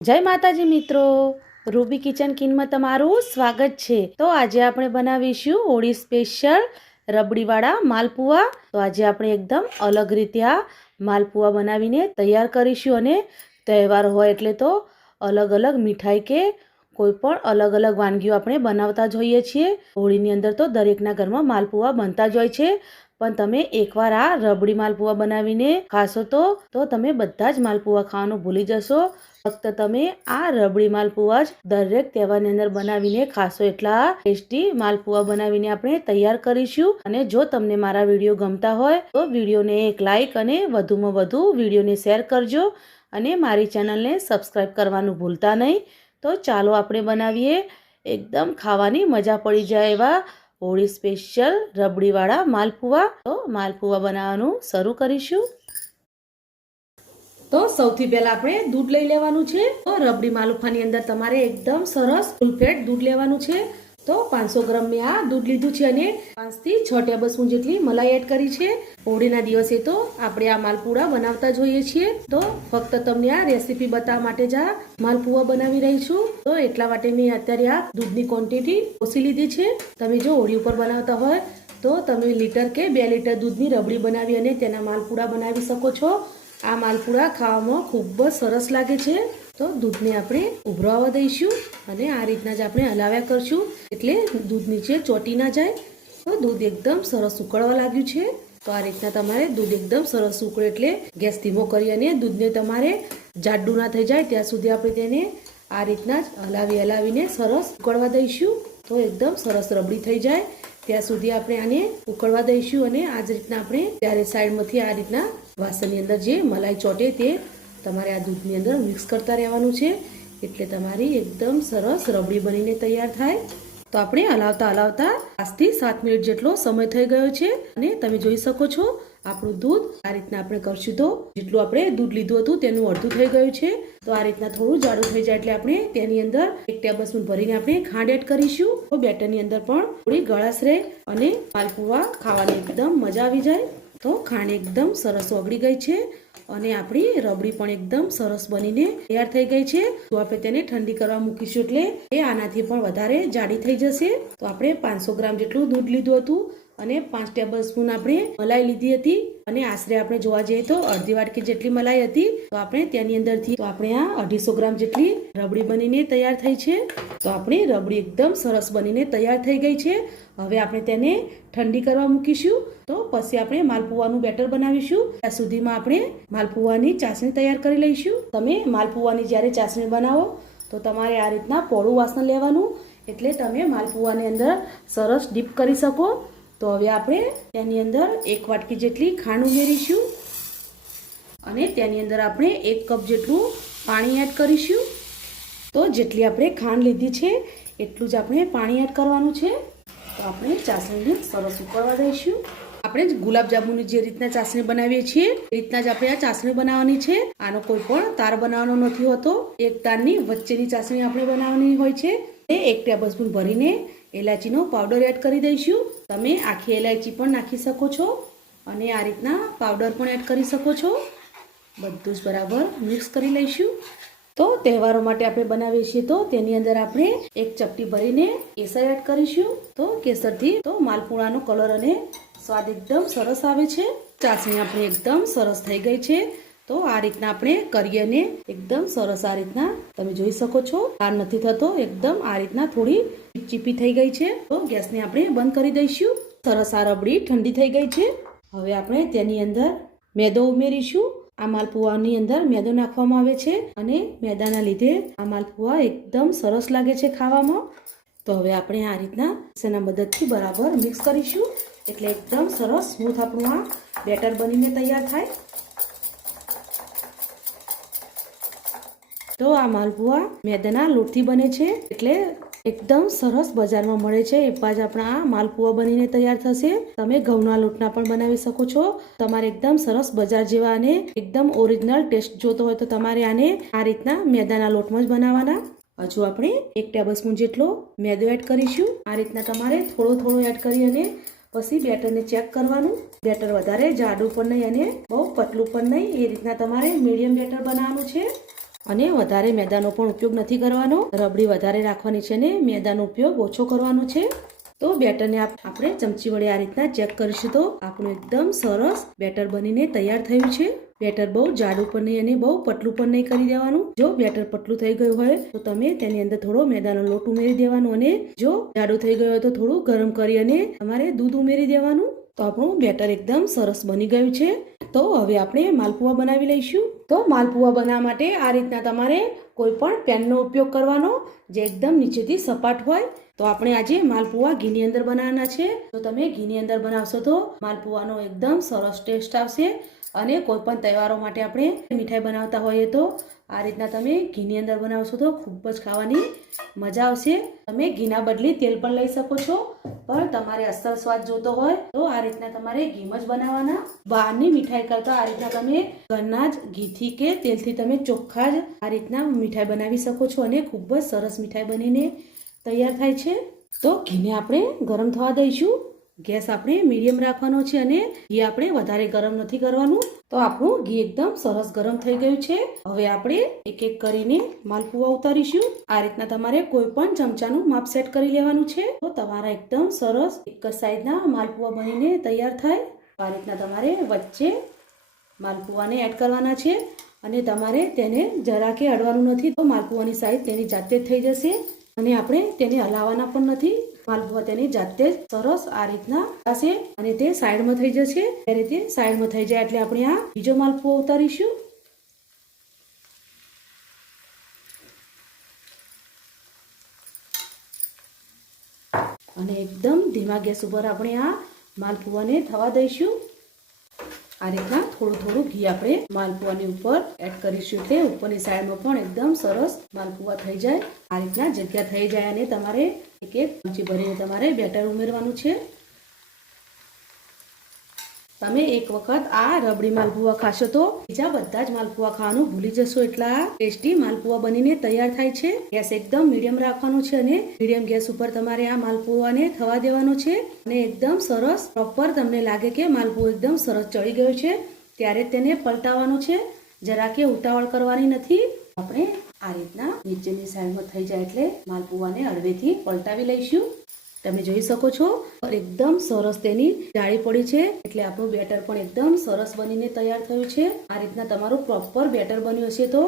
જય માતાજી મિત્રો. રૂબી કિચન કિનમાં તમારું સ્વાગત છે. તો આજે આપણે બનાવીશું હોળી સ્પેશિયલ રબડીવાળા માલપુઆ. તો આજે આપણે એકદમ અલગ રીતે આ માલપુઆ બનાવીને તૈયાર કરીશું અને તહેવાર હોય એટલે તો અલગ અલગ મીઠાઈ કે કોઈ પણ અલગ અલગ વાનગીઓ આપણે બનાવતા જ હોઈએ છીએ. હોળીની અંદર તો દરેકના ઘરમાં માલપુઆ બનતા જ હોય છે. પણ તમે એકવાર આ રબડી માલપુઆ બનાવીને ખાશો તો તો તમે બધા જ માલપુઆ ખાવાનું ભૂલી જશો. ફક્ત તમે આ રબડી માલપુઆ જ દરેક તહેવારની અંદર બનાવીને ખાશો. એટલા ટેસ્ટી માલપુઆ બનાવીને આપણે તૈયાર કરીશું. અને જો તમને મારા વીડિયો ગમતા હોય, તો વિડીયોને એક લાઈક અને વધુમાં વધુ વિડીયોને શેર કરજો. અને મારી ચેનલને સબસ્ક્રાઈબ કરવાનું ભૂલતા નહીં. તો ચાલો આપણે બનાવીએ. એકદમ ખાવાની મજા પડી જાય એવા હોળી સ્પેશિયલ રબડીવાળા માલપુવા તો માલપુવા બનાવવાનું શરૂ કરીશું. તો સૌથી પહેલા આપણે દૂધ લઈ લેવાનું છે. તો રબડી માલુફાની અંદર તમારે એકદમ સરસ ફૂલ ફેટ દૂધ લેવાનું છે. તો પાંચસો ગ્રામ મેં આ દૂધ લીધું છે અને પાંચથી છ ટેબલ સ્પૂન જેટલી મલાઈ એડ કરી છે. હોળીના દિવસે તો આપણે આ માલપુડા બનાવતા જોઈએ છીએ. તો ફક્ત તમને આ રેસીપી બતાવવા માટે જ આ માલપુઆ બનાવી રહી છું. તો એટલા માટે મેં અત્યારે આ દૂધની ક્વોન્ટિટી ઓછી લીધી છે. તમે જો હોળી ઉપર બનાવતા હોય તો તમે લીટર કે બે લીટર દૂધની રબડી બનાવી અને તેના માલપુડા બનાવી શકો છો. આ માલપુડા ખાવામાં ખૂબ જ સરસ લાગે છે. તો દૂધને આપણે ઉભરાવા દઈશું અને આ રીતના જ આપણે હલાવ્યા કરશું. એટલે દૂધ નીચે ચોટી ના જાય. તો દૂધ એકદમ સરસ ઉકળવા લાગ્યું છે. તો આ રીતના તમારે દૂધ એકદમ સરસ ઉકળે એટલે ગેસ ધીમો કરી અને દૂધને તમારે જાડું ના થઈ જાય ત્યાં સુધી આપણે તેને આ રીતના જ હલાવી હલાવીને સરસ ઉકળવા દઈશું. તો એકદમ સરસ રબડી થઈ જાય. ત્યાં સુધી આપણે આને ઉકળવા દઈશું અને આ જ રીતના આપણે ત્યારે સાઈડમાંથી આ રીતના વાસણની અંદર જે મલાઈ ચોટે તે તમારે આ દૂધની અંદર મિક્સ કરતા રહેવાનું છે. એટલે તમારી એકદમ સરસ રબડી બનીને તૈયાર થાય. તો આપણે હલાવતા હલાવતા પાંચથી સાત મિનિટ જેટલો સમય થઈ ગયો છે અને તમે જોઈ શકો છો આપણું દૂધ આ રીતના આપણે કરશું તો જેટલું આપણે દૂધ લીધું હતું તેનું અડધું થઈ ગયું છે. તો આ રીતના થોડું જાડું થઈ જાય એટલે આપણે તેની અંદર એક ટેબલ ભરીને આપણે ખાંડ એડ કરીશું. તો બેટરની અંદર પણ થોડી ગળાશ રહે અને માલપુઆ ખાવાની એકદમ મજા આવી જાય. તો ખાંડ એકદમ સરસ ઓગળી ગઈ છે. અને આપણી રબડી પણ એકદમ સરસ બનીને તૈયાર થઈ ગઈ છે. તો આપણે તેને ઠંડી કરવા મૂકીશું એટલે એ આનાથી પણ વધારે જાડી થઈ જશે. તો આપણે પાંચસો ગ્રામ જેટલું દૂધ લીધું હતું અને પાંચ ટેબલ સ્પૂન આપણે મલાઈ લીધી હતી. અને આશરે આપણે જોવા જઈએ તો અડધી વાટકી જેટલી મલાઈ હતી. તો આપણે તેની અંદરથી તો આપણે આ અઢીસો ગ્રામ જેટલી રબડી બનીને તૈયાર થઈ છે. તો આપણી રબડી એકદમ સરસ બનીને તૈયાર થઈ ગઈ છે. હવે આપણે તેને ઠંડી કરવા મૂકીશું. તો પછી આપણે માલપુવાનું બેટર બનાવીશું. ત્યાં સુધીમાં આપણે માલપુવાની ચાસણી તૈયાર કરી લઈશું. તમે માલપુવાની જ્યારે ચાસણી બનાવો, તો તમારે આ રીતના પોળું વાસણ લેવાનું. એટલે તમે માલપુવાની અંદર સરસ ડીપ કરી શકો. તો હવે આપણે તેની અંદર એક વાટકી જેટલી ખાંડ ઉમેરીશું. અને તેની અંદર આપણે એક કપ જેટલું પાણી એડ કરીશું. તો જેટલી આપણે ખાંડ લીધી છે, એટલું જ આપણે પાણી એડ કરવાનું છે. તો આપણે ચાસણીને સરસ ઉકળવા દઈશું. આપણે જ ગુલાબ જાંબુની જે રીતના ચાસણી બનાવીએ છીએ, એ રીતના જ આપણે આ ચાસણી બનાવવાની છે. આનો કોઈ પણ તાર બનાવવાનો નથી હોતો. એક તારની વચ્ચેની ચાસણી આપણે બનાવવાની હોય છે. એ એક ટેબલ સ્પૂન ભરીને એલાચીનો પાવડર એડ કરી દઈશું. તમે આખી એલાયચી પણ નાખી શકો છો અને આ રીતના પાવડર પણ એડ કરી શકો છો. બધું જ બરાબર મિક્સ કરી લઈશું. તો તહેવારો માટે આપણે બનાવીએ છીએ તો તેની અંદર આપણે એક ચપટી ભરીને કેસર એડ કરીશું. તો કેસરથી તો માલપુણાનો કલર અને સ્વાદ એકદમ સરસ આવે છે. ચાસણી આપણી એકદમ સરસ થઈ ગઈ છે. તો આ રીતના આપણે કરીએ ને એકદમ સરસ આ રીતના. તમે જોઈ શકો છો આ નથી થતો, એકદમ આ રીતના થોડી ચીપી થઈ ગઈ છે. તો ગેસને આપણે બંધ કરી દઈશું. સરસ આ રબડી ઠંડી થઈ ગઈ છે. હવે આપણે તેની અંદર મેદો ઉમેરીશું. આ માલપુવાની અંદર મેદો નાખવામાં આવે છે અને મેદાના લીધે આ માલપુઆ એકદમ સરસ લાગે છે ખાવામાં. તો હવે આપણે આ રીતના સેના મદદથી બરાબર મિક્સ કરીશું. એટલે એકદમ સરસ સ્મૂથ આપણું આ બેટર બનીને તૈયાર થાય. તો આ માલપુઆ મેદાના લોટથી બને છે એટલે એકદમ સરસ બજારમાં મળે છે. એ જ આપણા આ માલપુઆ બનીને તૈયાર થશે. તમે ઘઉંના લોટના પણ બનાવી શકો છો. તમારે એકદમ સરસ બજાર જેવા અને એકદમ ઓરિજિનલ ટેસ્ટ જોતો હોય તો તમારે આને આ રીતના મેદાના લોટમાં જ બનાવવાના. હજુ આપણે એક ટેબલ જેટલો મેદો એડ કરીશું. આ રીતના તમારે થોડો થોડો એડ કરી અને પછી બેટરને ચેક કરવાનું. બેટર વધારે જાડું પણ નહીં અને બહુ પતલું પણ નહીં. એ રીતના તમારે મીડિયમ બેટર બનાવવાનું છે. અને વધારે મેદાનો પણ ઉપયોગ નથી કરવાનો. રબડી વધારે રાખવાની છે ને મેદાનો ઉપયોગ ઓછો કરવાનો છે. તો બેટરને આપ- આપણે ચમચી વડે આ રીતના ચેક કરીશું તો આપણું એકદમ સરસ બેટર બનીને તૈયાર થયું છે. બેટર બહુ જાડું પણ નહીં અને બહુ પતલું પણ નહીં કરી દેવાનું. જો બેટર પતલું થઈ ગયું હોય તો તમે તેની અંદર થોડો મેદાનો લોટ ઉમેરી દેવાનો અને જો જાડું થઈ ગયું હોય તો થોડું ગરમ કરી અને તમારે દૂધ ઉમેરી દેવાનું. તો આપણું બેટર એકદમ સરસ બની ગયું છે. તો હવે આપણે માલપુઆ બનાવી લઈશું. તો માલપુઆ બનાવવા માટે આ રીતના તમારે કોઈ પણ પેનનો ઉપયોગ કરવાનો, જે એકદમ નીચેથી સપાટ હોય, તો આપણે આજે માલપુઆ ઘીની અંદર બનાવવાના છે. તો તમે ઘીની અંદર બનાવશો તો માલપુઆનો એકદમ સરસ ટેસ્ટ આવશે અને કોઈ પણ તહેવારો માટે આપણે મીઠાઈ બનાવતા હોઈએ તો આ રીતના તમે ઘીની અંદર બનાવશો તો ખૂબ જ ખાવાની મજા આવશે. તમે ઘીના બદલે તેલ પણ લઈ શકો છો. પણ તમારે અસર સ્વાદ જોતો હોય તો આ રીતના તમારે ઘીમાં જ બનાવવાના. બહારની મીઠાઈ કરતા આ રીતના તમે ઘરના જ ઘીથી કે તેલથી તમે ચોખ્ખા જ આ રીતના મીઠાઈ બનાવી શકો છો અને ખૂબ જ સરસ મીઠાઈ બનીને તૈયાર થાય છે. તો ઘીને આપણે ગરમ થવા દઈશું. ગેસ આપણે મીડિયમ રાખવાનો છે અને ઘી આપણે વધારે ગરમ નથી કરવાનું. તો આપણું ઘી એકદમ સરસ ગરમ થઈ ગયું છે. હવે આપણે એક એક કરીને માલપુઆ ઉતારીશું. આ રીતના તમારે કોઈ પણ ચમચાનું માપ સેટ કરી લેવાનું છે. તો તમારા એકદમ સરસ એક જ સાઈઝના માલપુઆ બનીને તૈયાર થાય. આ રીતના તમારે વચ્ચે માલપુઆને એડ કરવાના છે અને તમારે તેને જરા કે અડવાનું નથી. તો માલપુઆની સાઈઝ તેની જાતે જ થઈ જશે અને આપણે તેને હલાવવાના પણ નથી. માલપુઆ તેની જાતે સરસ આ રીતના થશે અને તે સાઈડમાં થઈ જશે. તે રીતે સાઈડમાં થઈ જાય એટલે આપણે આ બીજો માલપુઆ ઉતારીશું. અને એકદમ ધીમા ગેસ ઉપર આપણે આ માલપુઆને થવા દઈશું. આ રીતના થોડું થોડું ઘી આપણે માલપુવાની ઉપર એડ કરીશું એટલે ઉપરની સાઈડમાં પણ એકદમ સરસ માલપુવા થઈ જાય. આ રીતના જગ્યા થઈ જાય અને તમારે એક એક ચમચી ભરીને તમારે બેટર ઉમેરવાનું છે. તમે એક વખત આ રબડી માલપુઆ ખાશો તો બીજા બધા જ માલપુઆ ખાવાનું ભૂલી જશો. એટલા ટેસ્ટી માલપુઆ બનીને તૈયાર થાય છે. ગેસ એકદમ મીડિયમ રાખવાનો છે અને મીડિયમ ગેસ ઉપર તમારે આ માલપુઆને થવા દેવાનો છે. અને એકદમ સરસ, પ્રોપર તમને લાગે કે માલપુઓ એકદમ સરસ ચડી ગયો છે, ત્યારે તેને પલટાવવાનું છે. જરા કે ઉતાવળ કરવાની નથી. આપણે આ રીતના નીચેની સાઈડમાં થઈ જાય એટલે માલપુઆને હળવેથી પલટાવી લઈશું. તમે જોઈ શકો છો. એકદમ સરસ તેની જાળી પડી છે. એટલે આપણું બેટર પણ એકદમ સરસ બનીને તૈયાર થયું છે. આ રીતના તમારું પ્રોપર બેટર બન્યું હશે તો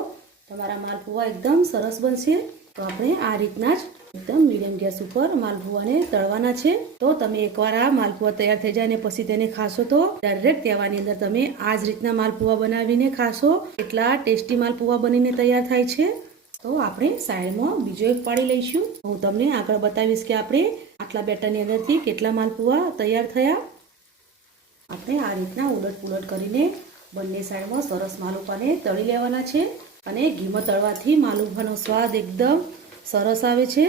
તમારા માલપુવા એકદમ સરસ બનશે. તો આપણે આ રીતના જ એકદમ મીડિયમ ગેસ ઉપર માલપુવાને તળવાના છે. તો તમે એકવાર આ માલપુવા તૈયાર થઈ જાય અને પછી તેને ખાશો તો દરેક તહેવારની અંદર તમે આ જ રીતના માલપુવા બનાવીને ખાશો. એટલા ટેસ્ટી માલપુવા બનીને તૈયાર થાય છે. તો આપણે સાઈડમાં બીજો એક પાડી લઈશું. હું તમને આગળ બતાવીશ કે આપણે આટલા બેટરની અંદરથી કેટલા માલપુઆ તૈયાર થયા? આપણે આ રીતના ઉલટ પુલટ કરીને બંને સાઈડમાં સરસ માલુપાને તળી લેવાના છે અને ઘીમાં તળવાથી માલુફાનો સ્વાદ એકદમ સરસ આવે છે.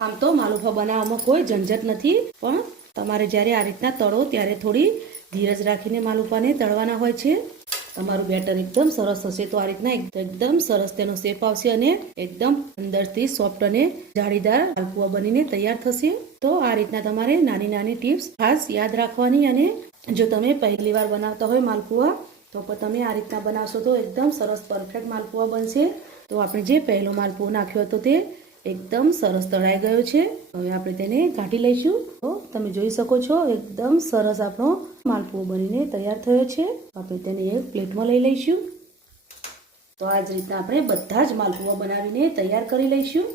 આમ તો માલુફા બનાવવામાં કોઈ ઝંઝટ નથી, પણ તમારે જ્યારે આ રીતના તળો ત્યારે થોડી ધીરજ રાખીને માલુપાને તળવાના હોય છે. તમારું બેટર એકદમ સરસ હશે. તો આ રીતના એકદમ સરસ તેનો શેપ આવશે અને એકદમ અંદરથી સોફ્ટ અને જાળીદાર માલપુઆ બનીને તૈયાર થશે. તો આ રીતના તમારે નાની નાની ટિપ્સ ખાસ યાદ રાખવાની અને જો તમે પહેલી વાર બનાવતા હોય માલપુઆ તો પણ તમે આ રીતના બનાવશો તો એકદમ સરસ પરફેક્ટ માલપુઆ બનશે. તો આપણે જે પહેલો માલપુઓ નાખ્યો હતો તે એકદમ સરસ તળાઈ ગયો છે. હવે આપણે તેને કાઢી લઈશું. તો તમે જોઈ શકો છો, એકદમ સરસ આપણો માલપુઓ બનીને તૈયાર થયો છે. આપણે તેને એક પ્લેટમાં લઈ લઈશું. તો આ જ રીતના આપણે બધા જ માલપુઆ બનાવીને તૈયાર કરી લઈશું.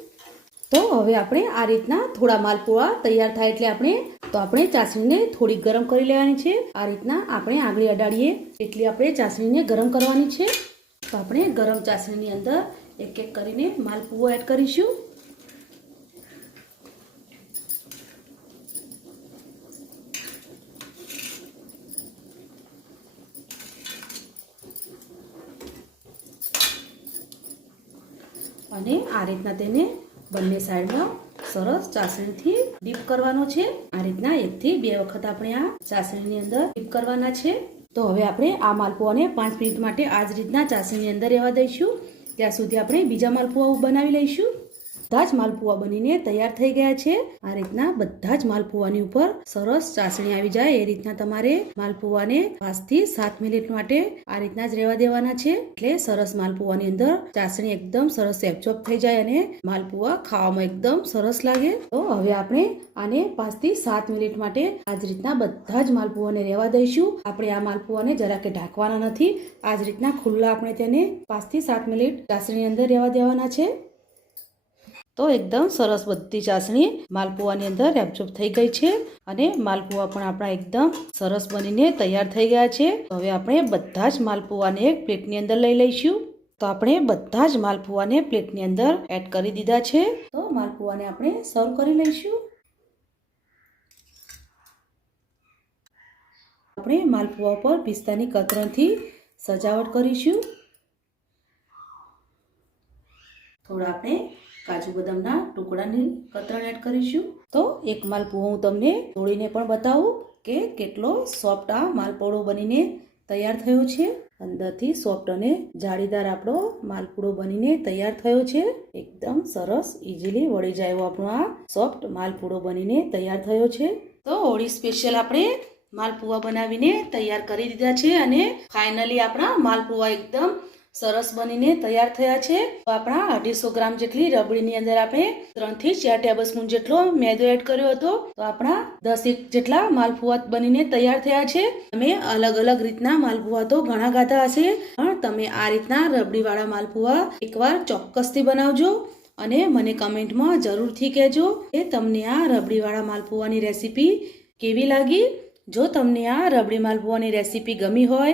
તો હવે આપણે આ રીતના થોડા માલપુઆ તૈયાર થાય એટલે આપણે, તો આપણે ચાસણીને થોડી ગરમ કરી લેવાની છે. આ રીતના આપણે આંગળી અડાડીએ એટલી આપણે ચાસણીને ગરમ કરવાની છે. તો આપણે ગરમ ચાસણીની અંદર એક એક કરીને માલપુઓ એડ કરીશું અને આ રીતના તેને બંને સાઈડમાં સરસ ચાસણીથી ડીપ કરવાનો છે. આ રીતના એકથી બે વખત આપણે આ ચાસણીની અંદર ડીપ કરવાના છે. તો હવે આપણે આ માલપુઆને પાંચ મિનિટ માટે આ જ રીતના ચાસણીની અંદર રહેવા દઈશું. ત્યાં સુધી આપણે બીજા માલપુઆ બનાવી લઈશું. બધા જ માલપુઆ બનીને તૈયાર થઈ ગયા છે. આ રીતના બધા જ માલપુઆની ઉપર સરસ ચાસણી આવી જાય. એ રીતના તમારે માલપુઆને પાંચથી સાત મિનિટ માટે આ રીતના જ રહેવા દેવાના છે. એટલે સરસ માલપુઆની અંદર ચાસણી એકદમ સરસ એબ્ઝોર્બ થઈ જાય અને માલપુઆ ખાવામાં એકદમ સરસ લાગે. તો હવે આપણે આને પાંચથી સાત મિનિટ માટે આ જ રીતના બધા જ માલપુઆને રહેવા દઈશું. આપણે આ માલપુઆને જરા કે ઢાંકવાના નથી. આ જ રીતના ખુલ્લા આપણે તેને પાંચથી સાત મિનિટ ચાસણી અંદર રહેવા દેવાના છે. તો એકદમ સરસ બધી ચાસણી માલપુઆની અંદર એબ્ઝોર્બ થઈ ગઈ છે અને માલપુઆ પણ આપણા એકદમ સરસ બનીને તૈયાર થઈ ગયા છે. હવે આપણે બધા જ માલપુઆને એક પ્લેટની અંદર લઈ લઈશું. તો આપણે બધા જ માલપુઆને પ્લેટની અંદર એડ કરી દીધા છે. તો માલપુઆને આપણે સર્વ કરી લઈશું. આપણે માલપુઆ પર પિસ્તાની કતરણથી સજાવટ કરીશું. થોડા આપણે કાજુ બદામના ટુકડાની કતરણ એડ કરીશું. તો એક માલપુઓ હું તમને તોડીને પણ બતાવું કે કેટલો સોફ્ટ આ માલપોળો બનીને તૈયાર થયો છે. અંદરથી સોફ્ટ અને જાળીદાર આપણો માલપુડો બનીને તૈયાર થયો છે. એકદમ સરસ ઇઝીલી વળી જાય આપણો આ સોફ્ટ માલપુડો બનીને તૈયાર થયો છે. તો હોળી સ્પેશિયલ આપણે માલપુઆ બનાવીને તૈયાર કરી દીધા છે અને ફાઇનલી આપણા માલપુઆ એકદમ સરસ બનીને તૈયાર થયા છે. આપણા અઢીસો ગ્રામ જેટલી રબડીની અંદર આપણે ત્રણથી ચાર ટેબલ સ્પૂન જેટલો મેદો એડ કર્યો હતો. તો આપણા દસ એક જેટલા માલપુઆ બનીને તૈયાર થયા છે. તમે અલગ અલગ રીતના માલપુઆ તો ઘણા ગાધા હશે, પણ તમે આ રીતના રબડીવાળા માલપુઆ એકવાર ચોક્કસથી બનાવજો અને મને કમેન્ટમાં જરૂરથી કહેજો કે તમને આ રબડીવાળા માલપુઆની રેસીપી કેવી લાગી? જો તમને આ રબડી માલપુઆની રેસીપી ગમી હોય